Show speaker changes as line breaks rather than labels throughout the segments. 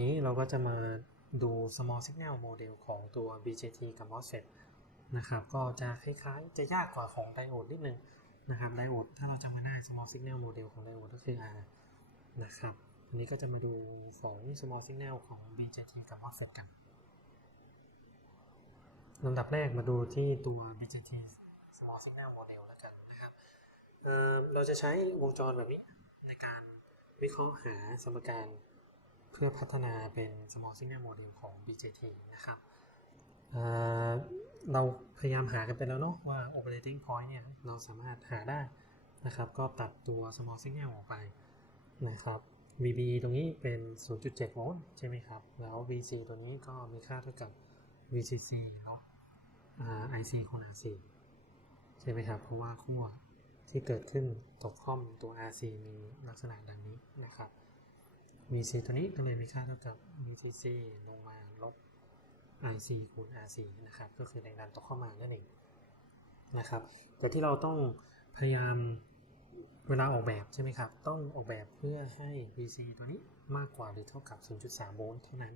นี้เราก็จะมาดู small signal model ของตัว BJT กับ MOSFET นะครับ ก็จะคล้ายๆ จะยากกว่าของไดโอดนิดนึงนะครับไดโอดถ้าเราจำมาได้ small signal model ของไดโอดก็คือ R นะครับอันนี้ก็จะมาดูของ small signal ของ BJT กับ MOSFET กันลำดับแรกมาดูที่ตัว BJT small signal model แล้วกันนะครับเเราจะใช้วงจรแบบนี้ในการวิเคราะห์หาสมการ เพื่อพัฒนาเป็น small signal model ของ BJT นะครับเเราพยายามหากันไปแล้วเนาะว่า operating point เนี่ยเราสามารถหาได้นะครับ ก็ตัดตัว small signal ออกไปนะครับ VB ตรงนี้เป็น 0.7 โวลต์ใช่ไหมครับ แล้ว VC ตัวนี้ก็มีค่าเท่ากับ VCC เนาะอ่า IC คูณ RC ใช่ไหมครับ เพราะว่าขั้วที่เกิดขึ้นตกข้อมตัว RC มีลักษณะดังนี้นะครับ VC ตัวนี้ก็เลยมีค่าเท่ากับ VTC ลงมาลบ IC คูณ RC นะครับ ก็คือแรงดันต่อเข้ามานั่นเองนะครับ แต่ที่เราต้องพยายามเวลาออกแบบใช่ไหมครับ ต้องออกแบบเพื่อให้ VC ตัวนี้มากกว่าหรือเท่ากับ 0.3 โวลต์เท่านั้น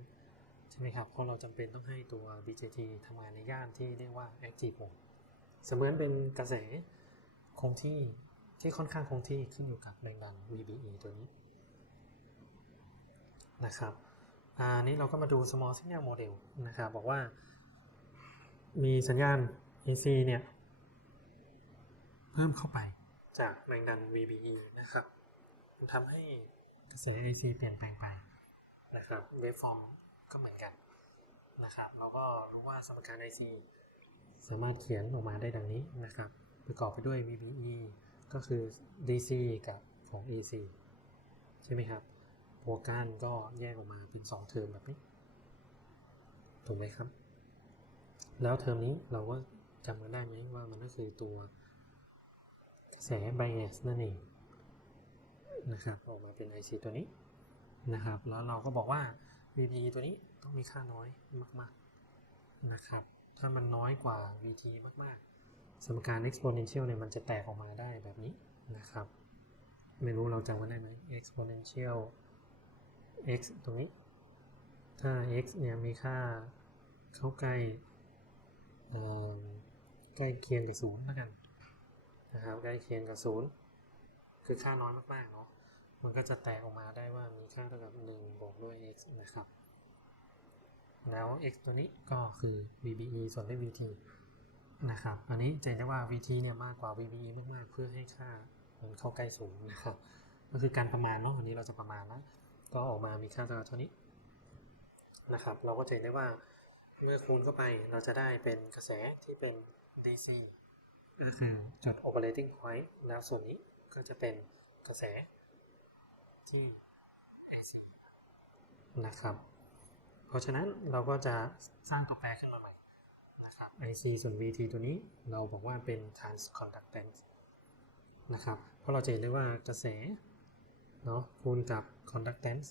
ใช่ไหมครับ เพราะเราจำเป็นต้องให้ตัว BJT ทำงานในย่านที่เรียกว่า active mode เสมือนเป็นกระแสคงที่ที่ค่อนข้างคงที่ขึ้นอยู่กับแรงดัน VBE ตัวนี้ นะครับอันนี้เราก็มาดู small signal model นะครับ บอกว่า มีสัญญาณ AC เนี่ย เพิ่มเข้าไปจากแรงดัน VBE นะครับมันทำให้กระแส AC เปลี่ยนแปลงไปนะครับ waveform ก็เหมือนกันนะครับ เราก็รู้ว่าสมการ AC สามารถเขียนออกมาได้ดังนี้นะครับ ประกอบไปด้วย VBE ก็คือ DC กับของ AC ใช่ไหมครับ หัวก้านก็แยกออกมาเป็น 2 เทอมแบบนี้ ถูกไหมครับ แล้วเทอมนี้เราก็จำกันได้ไหมว่ามันก็คือตัวกระแส bias นั่นเองนะครับออกมาเป็น IC ตัวนี้นะครับ แล้วเราก็บอกว่า VB ตัวนี้ต้องมีค่าน้อยมาก ๆนะครับ ถ้ามันน้อยกว่า VT มาก ๆ สมการ exponential เนี่ยมันจะแตกออกมาได้แบบนี้นะครับ ไม่รู้เราจำกันได้ไหม exponential x ตรงนี้ ถ้า x เนี่ยมีค่าเข้าใกล้ใกล้เคียงกับศูนย์แล้วกันนะครับใกล้เคียงกับศูนย์คือค่าน้อยมากๆเนาะมันก็จะแตกออกมาได้ว่ามีค่าเท่ากับ 1 บวกด้วย x นะครับ แล้ว x ตัวนี้ก็คือ VBE ส่วนด้วย VT นะครับ อันนี้จะเห็นได้ว่า VT เนี่ยมากกว่า VBE มากๆ เพื่อให้ค่ามันเข้าใกล้ศูนย์นะครับ ก็คือการประมาณเนาะวันนี้เราจะประมาณแล้ว ก็ออกมามีค่าเท่าเท่านี้นะครับ เราก็จะเห็นได้ว่าเมื่อคูณเข้าไปเราจะได้เป็นกระแสที่เป็น DC ก็คือจุด operating point แล้วส่วนนี้ก็จะเป็นกระแสที่ AC นะครับ เพราะฉะนั้นเราก็จะสร้างตัวแปรขึ้นมาใหม่นะครับ IC ส่วน VT ตัวนี้เราบอกว่าเป็น transconductance นะครับ เพราะเราจะเห็นได้ว่ากระแส เนาะคูณกับ conductance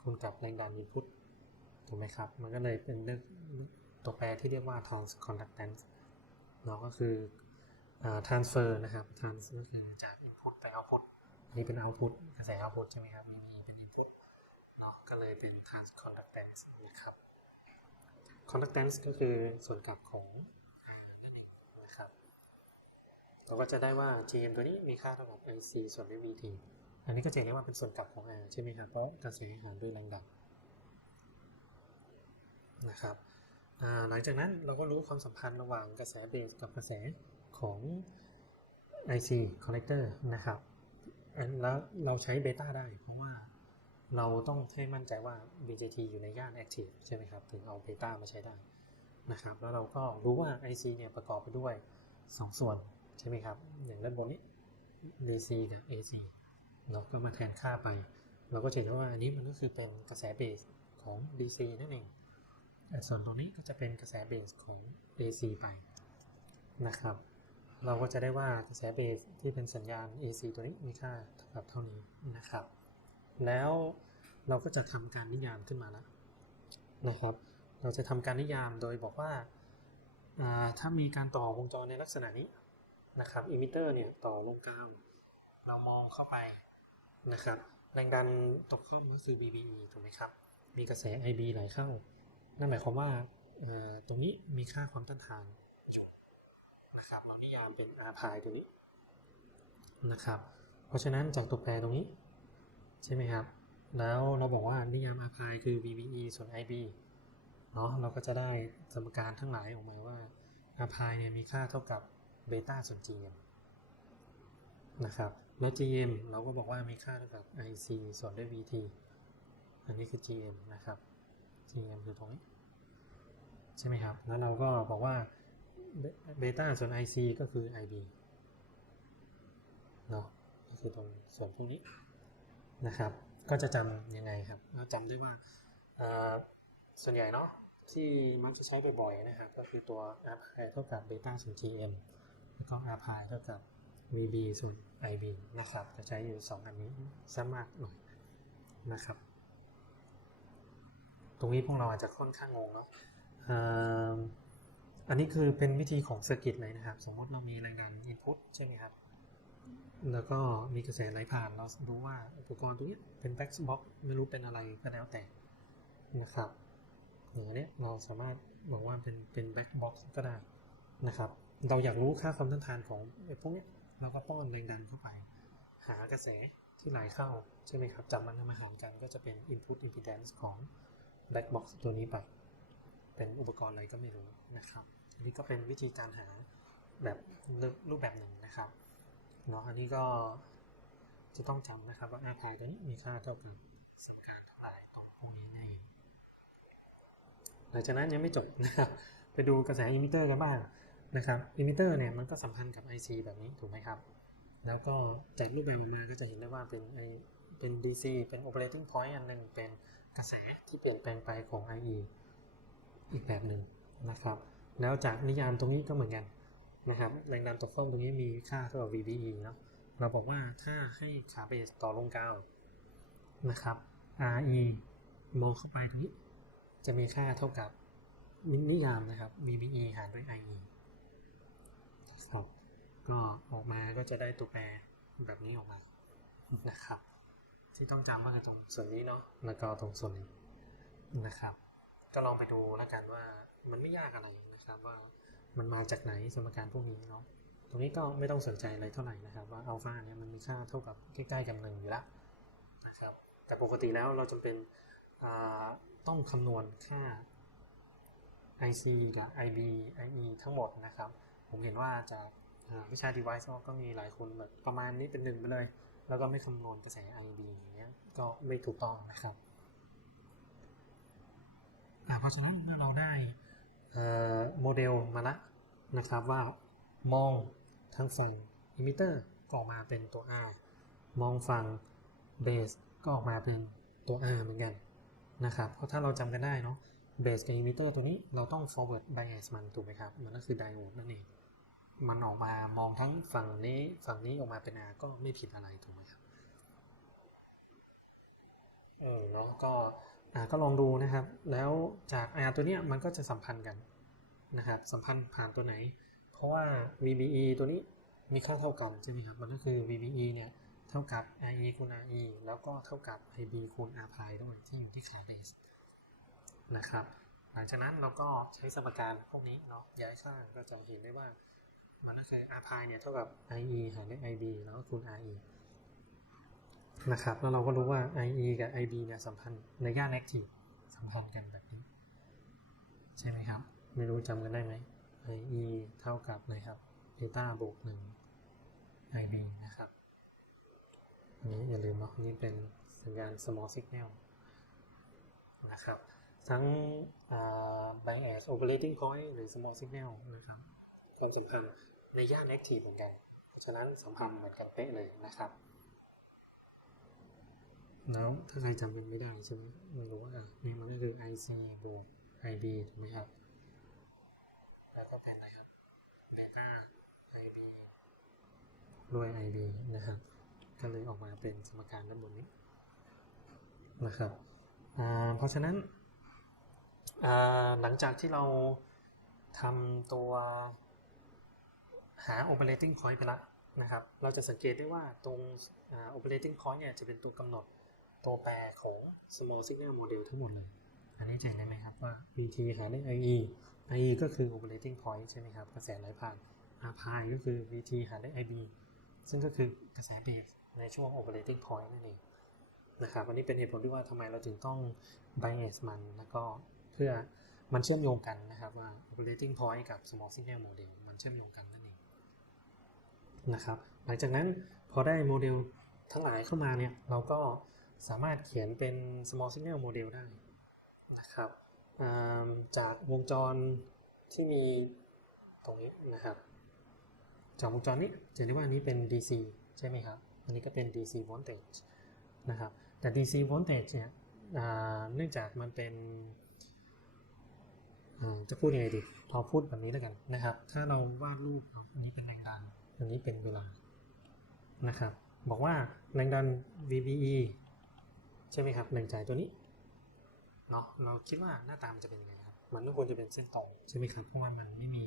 คูณกับแรงดัน input ถูกไหมครับ มันก็เลยเป็นเรื่องตัวแปรที่เรียกว่า transconductance เนาะก็คืออ่า transfer นะครับ trans ก็คือจาก input ไป output อันนี้เป็น output กระแส output ใช่ไหมครับ VB เป็น input เนาะก็เลยเป็น transconductance นะครับ conductance ก็คือส่วนกลับของ R นั่นเองนะครับ เราก็จะได้ว่า GM ตัวนี้มีค่าเท่ากับ IC ส่วนด้วย VT อันนี้ก็จะเรียกว่าเป็นส่วนกลับของ R ใช่ไหมครับ เพราะกระแสหารด้วยแรงดันนะครับหลังจากนั้นเราก็รู้ความสัมพันธ์ระหว่างกระแสเบสกับกระแสของ IC collector นะครับแล้วเราใช้เบต้าได้ เพราะว่าเราต้องให้มั่นใจว่า BJT อยู่ในย่าน active ใช่ไหมครับ ถึงเอาเบต้ามาใช้ได้นะครับ แล้วเราก็รู้ว่า IC เนี่ยประกอบไปด้วย 2 ส่วนใช่ไหมครับ อย่างด้านบนนี้ DC กับ AC เราก็มาแทนค่าไป เราก็จะเห็นว่าอันนี้มันก็คือเป็นกระแสเบสของ DC นั่นเอง ส่วนตรงนี้ก็จะเป็นกระแสเบสของ AC ไปนะครับ เราก็จะได้ว่ากระแสเบสที่เป็นสัญญาณ AC ตัวนี้มีค่าเท่ากับเท่านี้นะครับ แล้วเราก็จะทำการนิยามขึ้นมาแล้วนะครับ เราจะทำการนิยามโดยบอกว่าอ่าถ้ามีการต่อวงจรในลักษณะนี้นะครับอิมิเตอร์เนี่ยต่อลงกลางเรามองเข้าไป นะครับแรงดันตกข้อมก็คือ BBE ถูกไหมครับ มีกระแส IB ไหลเข้า นั่นหมายความว่าตรงนี้มีค่าความต้านทานชนนะครับเรานิยามเป็น R พายตัวนี้นะครับ เพราะฉะนั้นจากตัวแปรตรงนี้ ใช่ไหมครับ แล้วเราบอกว่านิยาม R พายคือ VBE ส่วน IB เนาะเราก็จะได้สมการทั้งหลายออกมาว่า R พายเนี่ยมีค่าเท่ากับเบต้าส่วน GM นะครับ แล้ว GM เราก็บอกว่ามีค่าเท่ากับ IC ส่วนด้วย VT อันนี้คือ GM นะครับ GM คือตรงนี้ ใช่ไหมครับ แล้วเราก็บอกว่าเบต้าส่วน IC ก็คือ IB เนาะก็คือตรงส่วนพวกนี้นะครับ ก็จะจำยังไงครับเราจำได้ว่าส่วนใหญ่เนาะที่มักจะใช้บ่อยๆนะครับ ก็คือตัว R pi เท่ากับเบต้าส่วน GM แล้วก็ R pi เท่ากับ VB ส่วน IB นะครับ จะใช้อยู่ 2 อันนี้ซะมากหน่อยนะครับ ตรงนี้พวกเราอาจจะค่อนข้างงงเนาะอันนี้คือเป็นวิธีของเซอร์กิตเลยนะครับ สมมติเรามีแรงดัน input ใช่ไหมครับ แล้วก็มีกระแสไหลผ่าน เรารู้ว่าอุปกรณ์ตัวนี้เป็น back box ไม่รู้เป็นอะไรก็แล้วแต่นะครับอย่างนี้เราสามารถบอกว่าเป็นเป็น back box ก็ได้นะครับ เราอยากรู้ค่าความต้านทานของไอพวกนี้ เราก็ป้อนแรงดันเข้าไป หากระแสที่ไหลเข้า ใช่ไหมครับจับมันมาหารกันก็จะเป็น input impedance ของ black box ตัวนี้ไป เป็นอุปกรณ์อะไรก็ไม่รู้นะครับอันนี้ก็เป็นวิธีการหาแบบรูปแบบหนึ่งนะครับเนาะอันนี้ก็จะต้องจำนะครับว่า R พายตัวนี้มีค่าเท่ากับสมการเท่าไหร่ตรงพวกนี้นั่นเองหลังจากนั้นยังไม่จบนะครับ ไปดูกระแสอิมิเตอร์กันบ้าง นะครับอิมิเตอร์เนี่ยมันก็สัมพันธ์กับ IC แบบนี้ถูกไหมครับ แล้วก็จากรูปแบบออกมาก็จะเห็นได้ว่าเป็นไอเป็น DC เป็น operating point อันหนึ่งเป็นกระแสที่เปลี่ยนแปลงไปของ IE อีกแบบหนึ่งนะครับ แล้วจากนิยามตรงนี้ก็เหมือนกันนะครับ แรงดันต่อข้อมตรงนี้มีค่าเท่ากับ VBE เนาะเราบอกว่าถ้าให้ขาเบสต่อลงกาวนะครับ RE มองเข้าไปตรงนี้ จะมีค่าเท่ากับนิยามนะครับ VBE หารด้วย IE ก็ออกมาก็จะได้ตัวแปรแบบนี้ออกมานะครับ ที่ต้องจำก็คือตรงส่วนนี้เนาะแล้วก็ตรงส่วนนี้นะครับ ก็ลองไปดูแล้วกันว่ามันไม่ยากอะไรนะครับ ว่ามันมาจากไหนสมการพวกนี้เนาะตรงนี้ก็ไม่ต้องสนใจอะไรเท่าไหร่นะครับ ว่าอัลฟาเนี่ยมันมีค่าเท่ากับใกล้ๆกันหนึ่งอยู่แล้วนะครับ แต่ปกติแล้วเราจำเป็นต้องคำนวณค่า IC กับ IB IE ทั้งหมดนะครับ ผมเห็นว่าจาก วิชา device ก็มีหลายคนแบบประมาณนี้เป็นหนึ่งไปเลย แล้วก็ไม่คำนวณกระแส IB อย่างเงี้ยก็ไม่ถูกต้องนะครับเพราะฉะนั้นเมื่อเราได้โมเดลมาละนะครับว่ามองทางฝั่งอิมิเตอร์ก็ออกมาเป็นตัว R มองฝั่งเบสก็ออกมาเป็นตัว R เหมือนกันนะครับเพราะถ้าเราจำกันได้เนาะเบสกับอิมิเตอร์ตัวนี้เราต้อง forward bias มันถูกไหมครับ มันก็คือไดโอดนั่นเอง มันออกมามองทั้งฝั่งนี้ฝั่งนี้ออกมาเป็น R ก็ไม่ผิดอะไรถูกไหมครับเออเนาะก็อ่าก็ลองดูนะครับ แล้วจาก R ตัวเนี้ยมันก็จะสัมพันธ์กันนะครับสัมพันธ์ผ่านตัวไหน เพราะว่า VBE ตัวนี้มีค่าเท่ากันใช่ไหมครับมันก็คือ VBE เนี่ยเท่ากับ IE คูณ RE แล้วก็เท่ากับ IB คูณ R พายด้วยที่อยู่ที่ขาเบสนะครับ หลังจากนั้นเราก็ใช้สมการพวกนี้เนาะย้ายข้างก็จะเห็นได้ว่า มันก็คือ R พายเนี่ยเท่ากับ IE หารด้วย IB แล้วก็คูณ RE นะครับ แล้วเราก็รู้ว่า IE กับ IB เนี่ยสัมพันธ์ในย่าน active สัมพันธ์กันแบบนี้ ใช่ไหมครับ ไม่รู้จำกันได้ไหม IE เท่ากับนะครับเบต้าบวกหนึ่ง IB นะครับอันนี้อย่าลืมเนาะนี่เป็นสัญญาณ small signal นะครับทั้ง bias operating point หรือ small signal นะครับความสัมพันธ์ ในย่าน active เหมือนกัน เพราะฉะนั้นสัมพันธ์เหมือนกันเป๊ะเลยนะครับ แล้วถ้าใครจำเป็นไม่ได้ใช่ไหมไม่รู้ว่าอ่นี่มันก็คือ IC บวก IB ถูกไหมครับ แล้วก็เป็นอะไรครับเบต้า IB ด้วย IB นะครับก็เลยออกมาเป็นสมการด้านบนนี้นะครับเพราะฉะนั้นหลังจากที่เราทำตัว หา operating point ไปล้วนะครับ เราจะสังเกตได้ว่าตรง operating point เนี่ยจะเป็นตัวกำหนดตัวแปรของ small signal model ทั้งหมดเลย อันนี้จะเห็นได้ไหมครับว่า VT หารด้ IE IE ก็คือ operating point ใช่ไหมครับ กระแสไหลผ่าน R pi ก็คือ VT หารด้ IB ซึ่งก็คือกระแสเบสในช่วง operating point นั่นเองนะครับ อันนี้เป็นเหตุผลที่ว่าทำไมเราถึงต้อง bias มัน แล้วก็เพื่อมันเชื่อมโยงกันนะครับว่า operating point กับ small signal model มันเชื่อมโยงกันนั่นเอง นะครับ หลังจากนั้นพอได้โมเดลทั้งหลายเข้ามาเนี่ยเราก็สามารถเขียนเป็น small signal model ได้นะครับจากวงจรที่มีตรงนี้นะครับจากวงจรนี้จะเรียกว่าอันนี้เป็น DC ใช่ไหมครับ อันนี้ก็เป็น DC voltage นะครับ แต่ DC voltage เนี่ยเนื่องจากมันเป็นจะพูดยังไงดีเราพูดแบบนี้แล้วกันนะครับ ถ้าเราวาดรูปอันนี้เป็นแรงดัน อันนี้เป็นเวลานะครับ บอกว่าแรงดัน VBE ใช่ไหมครับแรงจ่ายตัวนี้เนาะเราคิดว่าหน้าตามันจะเป็นยังไงครับ มันไม่ควรจะเป็นเส้นตรงใช่ไหมครับเพราะว่ามันไม่มี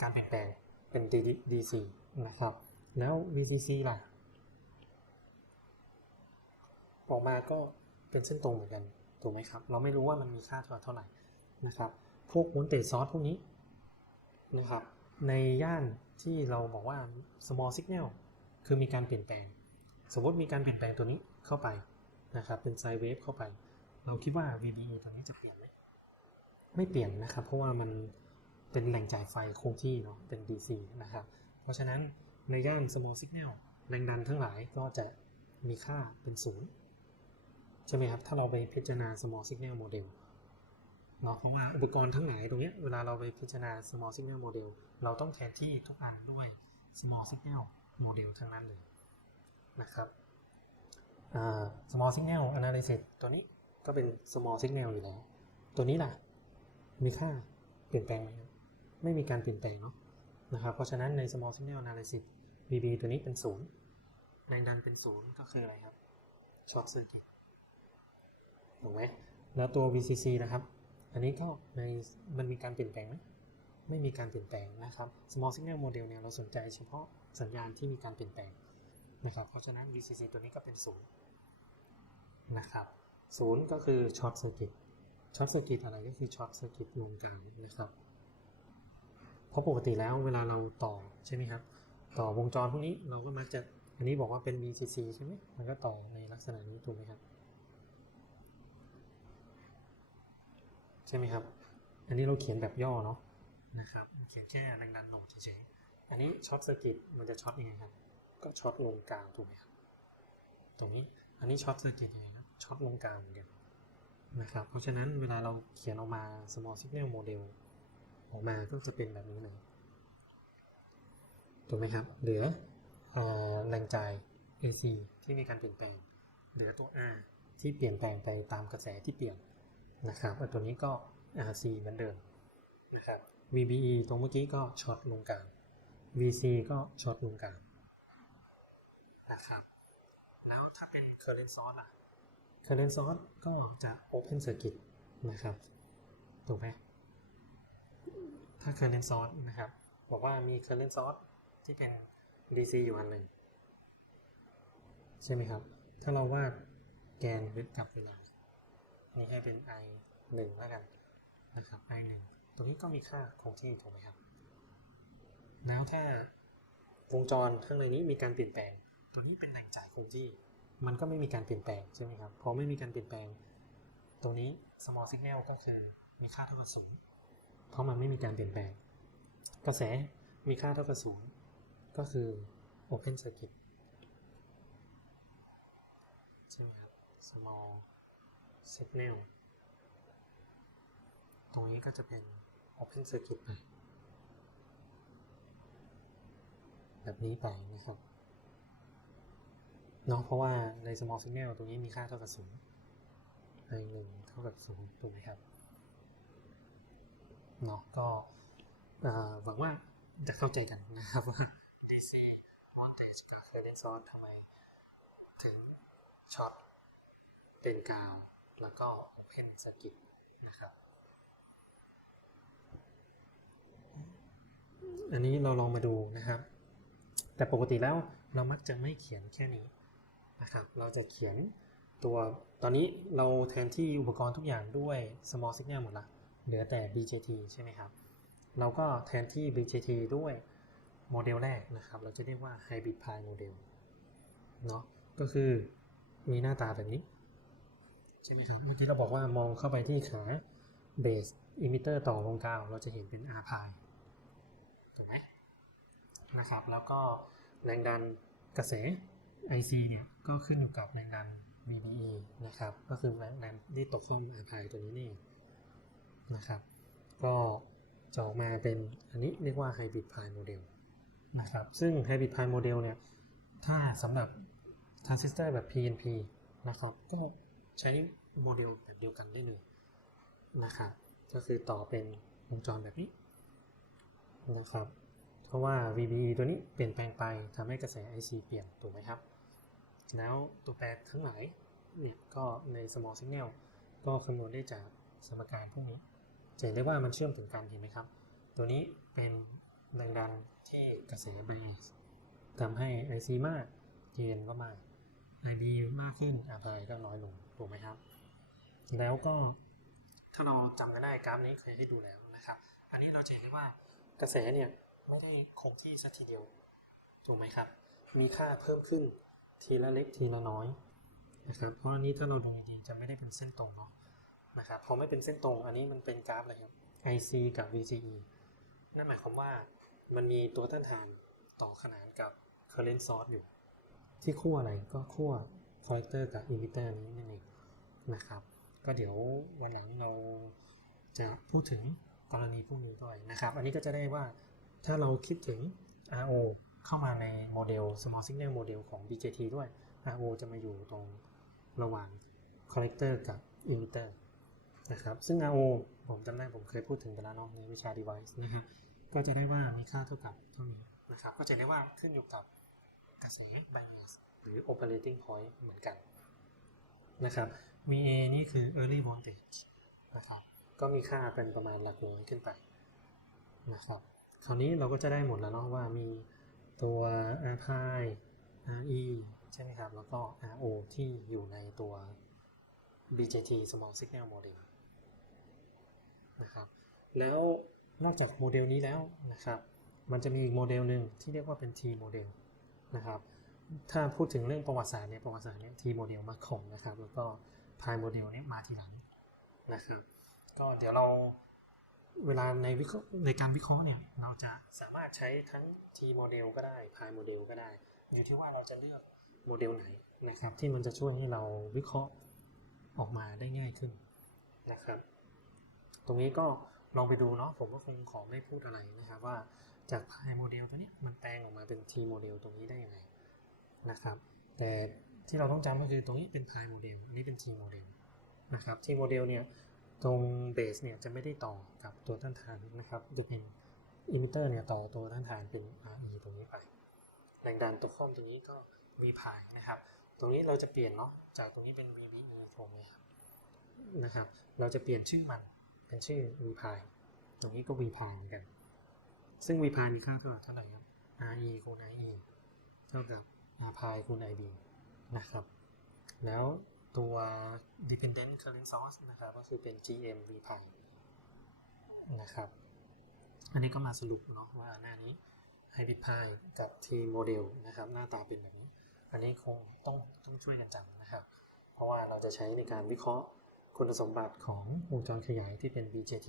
การเปลี่ยนแปลงเป็น DC นะครับ แล้ว VCC ล่ะ ออกมาก็เป็นเส้นตรงเหมือนกันถูกไหมครับ เราไม่รู้ว่ามันมีค่าเท่าเท่าไหร่นะครับ พวก voltage source พวกนี้นะครับในย่าน ที่เราบอกว่า small signal คือมีการเปลี่ยนแปลง สมมติมีการเปลี่ยนแปลงตัวนี้เข้าไปนะครับเป็น sine wave เข้าไป เราคิดว่า VBE ตัวนี้จะเปลี่ยนไหมไม่เปลี่ยนนะครับ เพราะว่ามันเป็นแหล่งจ่ายไฟคงที่เนาะเป็น DC นะครับ เพราะฉะนั้นในย่าน small signal แรงดันทั้งหลายก็จะมีค่าเป็นศูนย์ใช่ไหมครับ ถ้าเราไปพิจารณา small signal model เนาะเพราะว่าอุปกรณ์ทั้งหลายตรงเนี้ยเวลาเราไปพิจารณา small signal model เราต้องแทนที่ทุกอันด้วย small signal model ทั้งนั้นเลยนะครับอ่า small signal analysis ตัวนี้ก็เป็น small signal อยู่แล้ว ตัวนี้ล่ะ มีค่าเปลี่ยนแปลงไหมครับไม่มีการเปลี่ยนแปลงเนาะนะครับ เพราะฉะนั้นใน small signal analysis VB ตัวนี้เป็นศูนย์แรงดันเป็นศูนย์ก็คืออะไรครับช็อตเซอร์กิตถูกไหมแล้วตัว VCC นะครับ อันนี้ก็ในมันมีการเปลี่ยนแปลงไหมไม่มีการเปลี่ยนแปลงนะครับ small signal model เนี่ยเราสนใจเฉพาะสัญญาณที่มีการเปลี่ยนแปลงนะครับ เพราะฉะนั้น VCC ตัวนี้ก็เป็นศูนย์นะครับศูนย์ก็คือช็อตเซอร์กิตช็อตเซอร์กิตอะไรก็คือช็อตเซอร์กิตวงกางนะครับเพราะปกติแล้วเวลาเราต่อใช่ไหมครับ ต่อวงจรพวกนี้เราก็มักจะอันนี้บอกว่าเป็น VCC ใช่ไหมมันก็ต่อในลักษณะนี้ถูกไหมครับ ใช่ไหมครับ อันนี้เราเขียนแบบย่อเนาะนะครับ เขียนแค่แรงดันโหนดเฉยๆ อันนี้ช็อตเซอร์กิตมันจะช็อตยังไงครับ ก็ช็อตลงกลางถูกไหมครับ ตรงนี้ อันนี้ช็อตเซอร์กิตยังไงครับช็อตลงกลางเหมือนกันนะครับ เพราะฉะนั้นเวลาเราเขียนออกมา small signal model ออกมาก็จะเป็นแบบนี้เลยถูกไหมครับ เหลือเอ่อแรงจ่าย AC ที่มีการเปลี่ยนแปลง เหลือตัว R ที่เปลี่ยนแปลงไปตามกระแสที่เปลี่ยน นะครับตัวนี้ก็ RC เหมือนเดิมนะครับ VBE ตรงเมื่อกี้ก็ช็อตลงกลาง VC ก็ช็อตลงกลางนะครับ แล้วถ้าเป็น current source ล่ะ current source ก็จะ open circuit นะครับ ถูกไหมถ้า current source นะครับ บอกว่ามี current source ที่เป็น DC อยู่อันหนึ่ง ใช่ไหมครับ ถ้าเราวาดแกนวิดกับเวลา นี้ให้เป็น i 1แล้วกันนะครับ i 1ตรงนี้ก็มีค่าคงที่ถูกไหมครับ แล้วถ้าวงจรข้างในนี้มีการเปลี่ยนแปลง ตัวนี้เป็นแหล่งจ่ายคงที่ มันก็ไม่มีการเปลี่ยนแปลงใช่ไหมครับ พอไม่มีการเปลี่ยนแปลง ตรงนี้ small signal ก็คือมีค่าเท่ากับศูนย์เพราะมันไม่มีการเปลี่ยนแปลง กระแสมีค่าเท่ากับศูนย์ก็คือ open circuit ใช่ไหมครับ small signal ตรงนี้ก็จะเป็น open circuit ไปแบบนี้ไปนะครับเนาะเพราะว่าใน small signal ตรงนี้มีค่าเท่ากับศูนย์ในหนึ่งเท่ากับศูนย์ถูกไหมครับเนาะก็อ่าหวังว่าจะเข้าใจกันนะครับว่า DC voltage กับ current source ทำไมถึงช็อตเป็นกาว แล้วก็ open circuit นะครับ อันนี้เราลองมาดูนะครับ แต่ปกติแล้วเรามักจะไม่เขียนแค่นี้นะครับ เราจะเขียนตัวตอนนี้เราแทนที่อุปกรณ์ทุกอย่างด้วย small signal หมดละ เหลือแต่ BJT ใช่ไหมครับ เราก็แทนที่ BJT ด้วยโมเดลแรกนะครับ เราจะเรียกว่า Hybrid Pi Model เนาะก็คือมีหน้าตาแบบนี้ ช่ไหมครับเมื่อกี้เราบอกว่ามองเข้าไปที่ขา Base Emitter ต่อวงกาวเราจะเห็นเป็น R Pi ถูกไหมนะครับ แล้วก็แรงดันกระแส IC เนี่ยก็ขึ้นอยู่กับแรงดัน VBE นะครับ ก็คือแรงดันที่ตกข้อม R Pi ตัวนี้นี่นะครับ ก็จะออกมาเป็นอันนี้เรียกว่า Hybrid Pi Model นะครับ ซึ่ง Hybrid Pi Model เนี่ยถ้าสำหรับทรานซิสเตอร์แบบ PNP นะครับ ก็ใช้ โมเดลแบบเดียวกันได้เลยนะครับก็คือต่อเป็นวงจรแบบนี้นะครับ เพราะว่า VBE ตัวนี้เปลี่ยนแปลงไปทำให้กระแส IC เปลี่ยนถูกไหมครับ แล้วตัวแปรทั้งหลายเนี่ยก็ใน small signal ก็คำนวณได้จากสมการพวกนี้จะเห็นได้ว่ามันเชื่อมถึงกันเห็นไหมครับ ตัวนี้เป็นแรงดันที่กระแส bias ทำให้ IC มาก GM ก็มาก IB มากขึ้น RPI ก็น้อยลงถูกไหมครับ แล้วก็ถ้าเราจำกันได้กราฟนี้เคยให้ดูแล้วนะครับ อันนี้เราจะเห็นได้ว่ากระแสเนี่ยไม่ได้คงที่สักทีเดียว ถูกไหมครับ มีค่าเพิ่มขึ้นทีละเล็กทีละน้อยนะครับ เพราะอันนี้ถ้าเราดูดีๆจะไม่ได้เป็นเส้นตรงเนาะนะครับพอไม่เป็นเส้นตรงอันนี้มันเป็นกราฟอะไรครับ IC กับ VCE นั่นหมายความว่ามันมีตัวต้านทานต่อขนานกับ current source อยู่ ที่ขั้วอะไรก็ขั้ว collector กับ emitter นี้นั่นเองนะครับ ก็เดี๋ยววันหลังเราจะพูดถึงกรณีพวกนี้ด้วยนะครับ อันนี้ก็จะได้ว่าถ้าเราคิดถึง RO เข้ามาในโมเดล small signal model ของ BJT ด้วย RO จะมาอยู่ตรงระหว่าง collector กับ emitter นะครับ ซึ่ง RO ผมจำได้ผมเคยพูดถึงไปแล้วเนาะในวิชา device นะครับก็จะได้ว่ามีค่าเท่ากับเท่านี้นะครับ ก็จะได้ว่าขึ้นอยู่กับกระแส bias หรือ operating point เหมือนกันนะครับ VA นี่คือ early voltage นะครับ ก็มีค่าเป็นประมาณหลักหน่วยขึ้นไปนะครับ คราวนี้เราก็จะได้หมดแล้วเนาะว่ามีตัว R pi RE ใช่ไหมครับ แล้วก็ RO ที่อยู่ในตัว BJT small signal model นะครับ แล้วนอกจากโมเดลนี้แล้วนะครับ มันจะมีอีกโมเดลหนึ่งที่เรียกว่าเป็น T โมเดลนะครับ ถ้าพูดถึงเรื่องประวัติศาสตร์เนี่ยประวัติศาสตร์เนี่ย T โมเดลมาของนะครับ แล้วก็ Pi โมเดลเนี่ยมาทีหลังนะครับก็เดี๋ยวเราเวลาในวิเคราะห์ในการวิเคราะห์เนี่ยเราจะสามารถใช้ทั้ง T โมเดลก็ได้ Pi โมเดลก็ได้ อยู่ที่ว่าเราจะเลือกโมเดลไหนนะครับที่มันจะช่วยให้เราวิเคราะห์ออกมาได้ง่ายขึ้นนะครับตรงนี้ก็ลองไปดูเนาะผมก็คงขอไม่พูดอะไรนะครับว่าจาก Pi โมเดลตัวเนี้ยมันแปลงออกมาเป็น T โมเดลตรงนี้ได้ยังไงนะครับแต่ ที่เราต้องจำก็คือตรงนี้เป็น Pi โมเดลอันนี้เป็น T โมเดลนะครับ T โมเดลเนี่ยตรงเบสเนี่ยจะไม่ได้ต่อกับตัวต้านทานนะครับ จะเป็นอิมิเตอร์เนี่ยต่อตัวต้านทานเป็น RE ตรงนี้ไปแรงดันตัวข้อมตรงนี้ก็ V pi นะครับ ตรงนี้เราจะเปลี่ยนเนาะจากตรงนี้เป็น VBE ถูกไหมครับนะครับ เราจะเปลี่ยนชื่อมันเป็นชื่อ V pi ตรงนี้ก็ V pi เหมือนกัน ซึ่ง V pi มีค่าเท่ากับเท่าไหร่ครับ RE คูณ IE เท่ากับ R pi คูณ IB นะครับ แล้วตัว dependent current source นะครับ ก็คือเป็น GM V pi นะครับ อันนี้ก็มาสรุปเนาะว่าหน้านี้ Hybrid Pi กับ T Model นะครับ หน้าตาเป็นแบบนี้ อันนี้คงต้องต้องช่วยกันจำนะครับ เพราะว่าเราจะใช้ในการวิเคราะห์คุณสมบัติของวงจรขยายที่เป็น BJT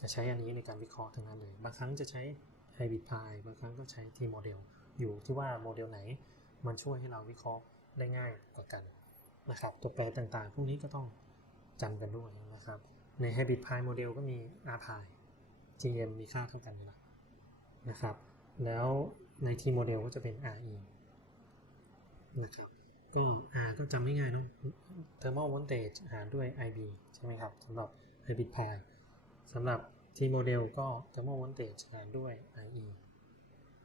จะใช้อันนี้ในการวิเคราะห์ทั้งนั้นเลย บางครั้งจะใช้ Hybrid Pi บางครั้งก็ใช้ T Model อยู่ที่ว่าโมเดลไหน มันช่วยให้เราวิเคราะห์ ได้ง่ายกว่ากันนะครับ ตัวแปรต่างๆ พวกนี้ก็ต้องจำกันด้วยนะครับ ใน Hybrid Pi Model ก็มี R Pi GM มีค่าเท่ากันอยู่แล้วนะครับ แล้วใน T Model ก็จะเป็น RE นะครับ ก็ R ก็จำง่ายๆเนาะ Thermal Voltage หารด้วย IB ใช่ไหมครับสำหรับ Hybrid Pi สำหรับ T Model ก็ Thermal Voltage หารด้วย IE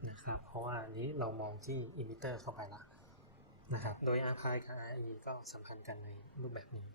นะครับ เพราะว่านนี้เรามองที่ emitter เข้าไปละ นะครับ โดย R Pi กับ RE ก็สัมพันธ์กันในรูปแบบนี้